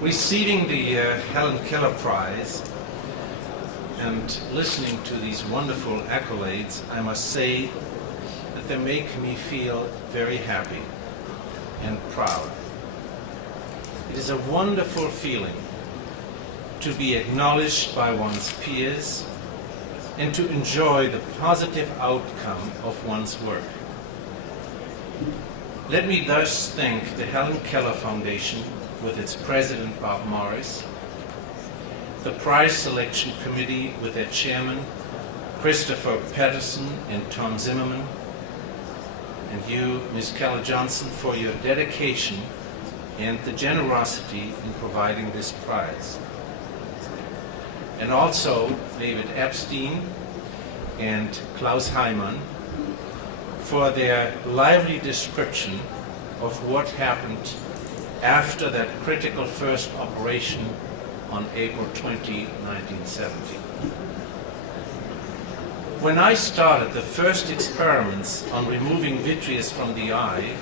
Receiving the Helen Keller Prize and listening to these wonderful accolades, I must say that they make me feel very happy and proud. It is a wonderful feeling to be acknowledged by one's peers and to enjoy the positive outcome of one's work. Let me thus thank the Helen Keller Foundation with its president, Bob Morris, the prize selection committee with their chairman, Christopher Patterson and Tom Zimmerman, and you, Ms. Keller-Johnson, for your dedication and the generosity in providing this prize. And also David Epstein and Klaus Heimann for their lively description of what happened after that critical first operation on April 20, 1970. When I started the first experiments on removing vitreous from the eye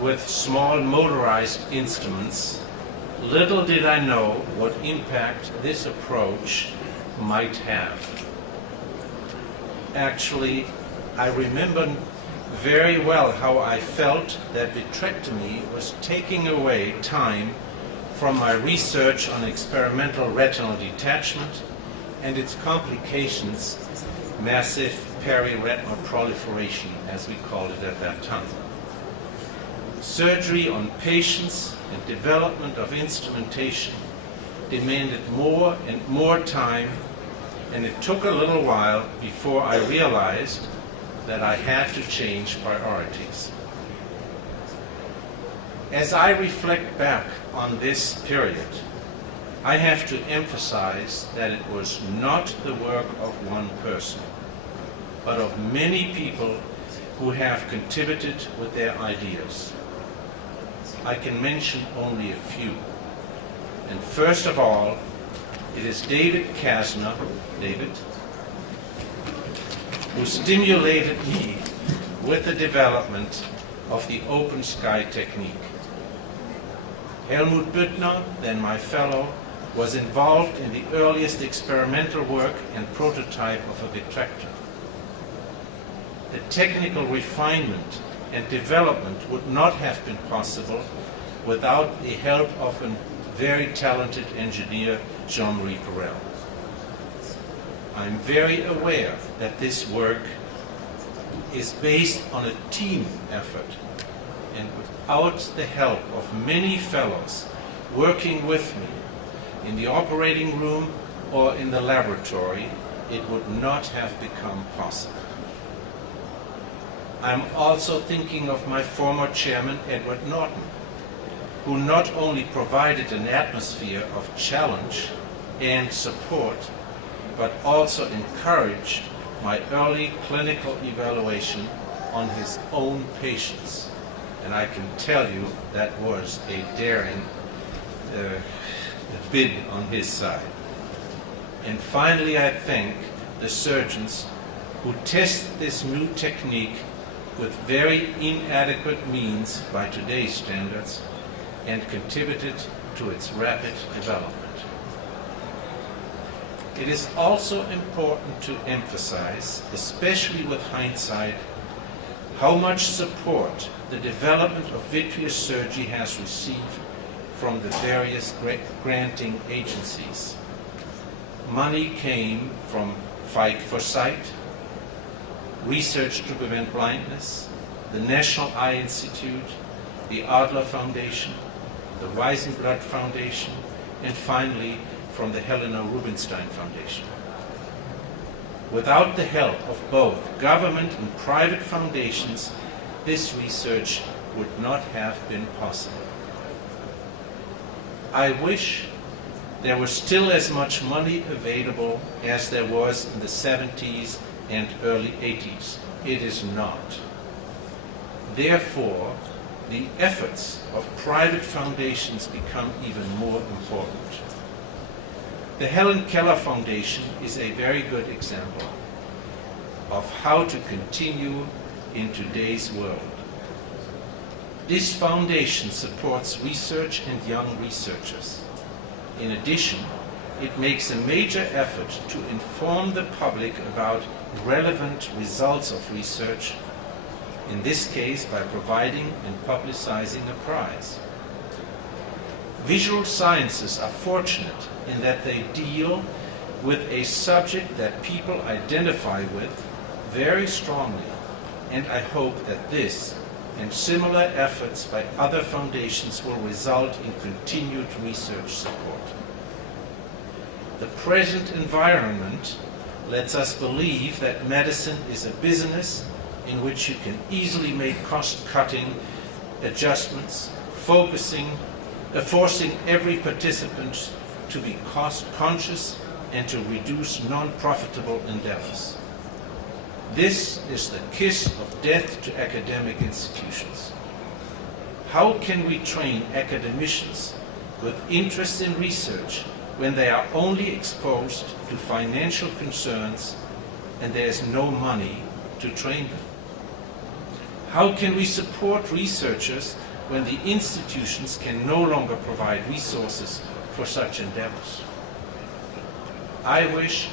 with small motorized instruments, little did I know what impact this approach might have. Actually, I remember very well how I felt that vitrectomy was taking away time from my research on experimental retinal detachment and its complications, massive periretinal proliferation, as we called it at that time. Surgery on patients and development of instrumentation demanded more and more time, and it took a little while before I realized that I had to change priorities. As I reflect back on this period, I have to emphasize that it was not the work of one person, but of many people who have contributed with their ideas. I can mention only a few. And first of all, it is David Kasner, who stimulated me with the development of the open sky technique. Helmut Büttner, then my fellow, was involved in the earliest experimental work and prototype of a vitrector. The technical refinement and development would not have been possible without the help of a very talented engineer, Jean-Marie Perel. I'm very aware that this work is based on a team effort, and without the help of many fellows working with me in the operating room or in the laboratory, it would not have become possible. I'm also thinking of my former chairman, Edward Norton, who not only provided an atmosphere of challenge and support, but also encouraged my early clinical evaluation on his own patients. And I can tell you that was a daring bid on his side. And finally, I thank the surgeons who test this new technique with very inadequate means by today's standards and contributed to its rapid development. It is also important to emphasize, especially with hindsight, how much support the development of vitreous surgery has received from the various granting agencies. Money came from Fight for Sight, Research to Prevent Blindness, the National Eye Institute, the Adler Foundation, the Weisenblatt Foundation, and finally from the Helena Rubinstein Foundation. Without the help of both government and private foundations, this research would not have been possible. I wish there was still as much money available as there was in the 70s and early 80s. It is not. Therefore, the efforts of private foundations become even more important. The Helen Keller Foundation is a very good example of how to continue in today's world. This foundation supports research and young researchers. In addition, it makes a major effort to inform the public about relevant results of research, in this case by providing and publicizing a prize. Visual sciences are fortunate in that they deal with a subject that people identify with very strongly, and I hope that this and similar efforts by other foundations will result in continued research support. The present environment lets us believe that medicine is a business in which you can easily make cost-cutting adjustments, forcing every participant to be cost-conscious and to reduce non-profitable endeavors. This is the kiss of death to academic institutions. How can we train academicians with interest in research when they are only exposed to financial concerns and there is no money to train them? How can we support researchers when the institutions can no longer provide resources for such endeavors? I wish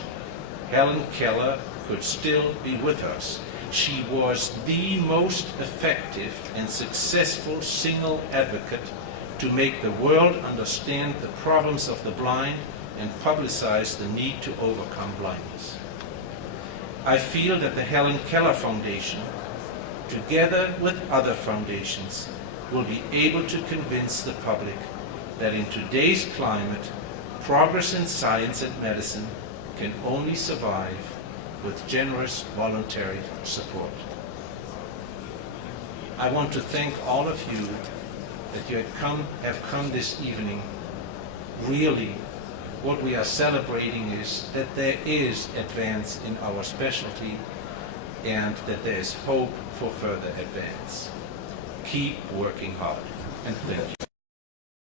Helen Keller could still be with us. She was the most effective and successful single advocate to make the world understand the problems of the blind and publicize the need to overcome blindness. I feel that the Helen Keller Foundation, together with other foundations, will be able to convince the public that in today's climate, progress in science and medicine can only survive with generous voluntary support. I want to thank all of you that you have come this evening. Really, what we are celebrating is that there is advance in our specialty and that there is hope for further advance. Keep working hard, and thank you.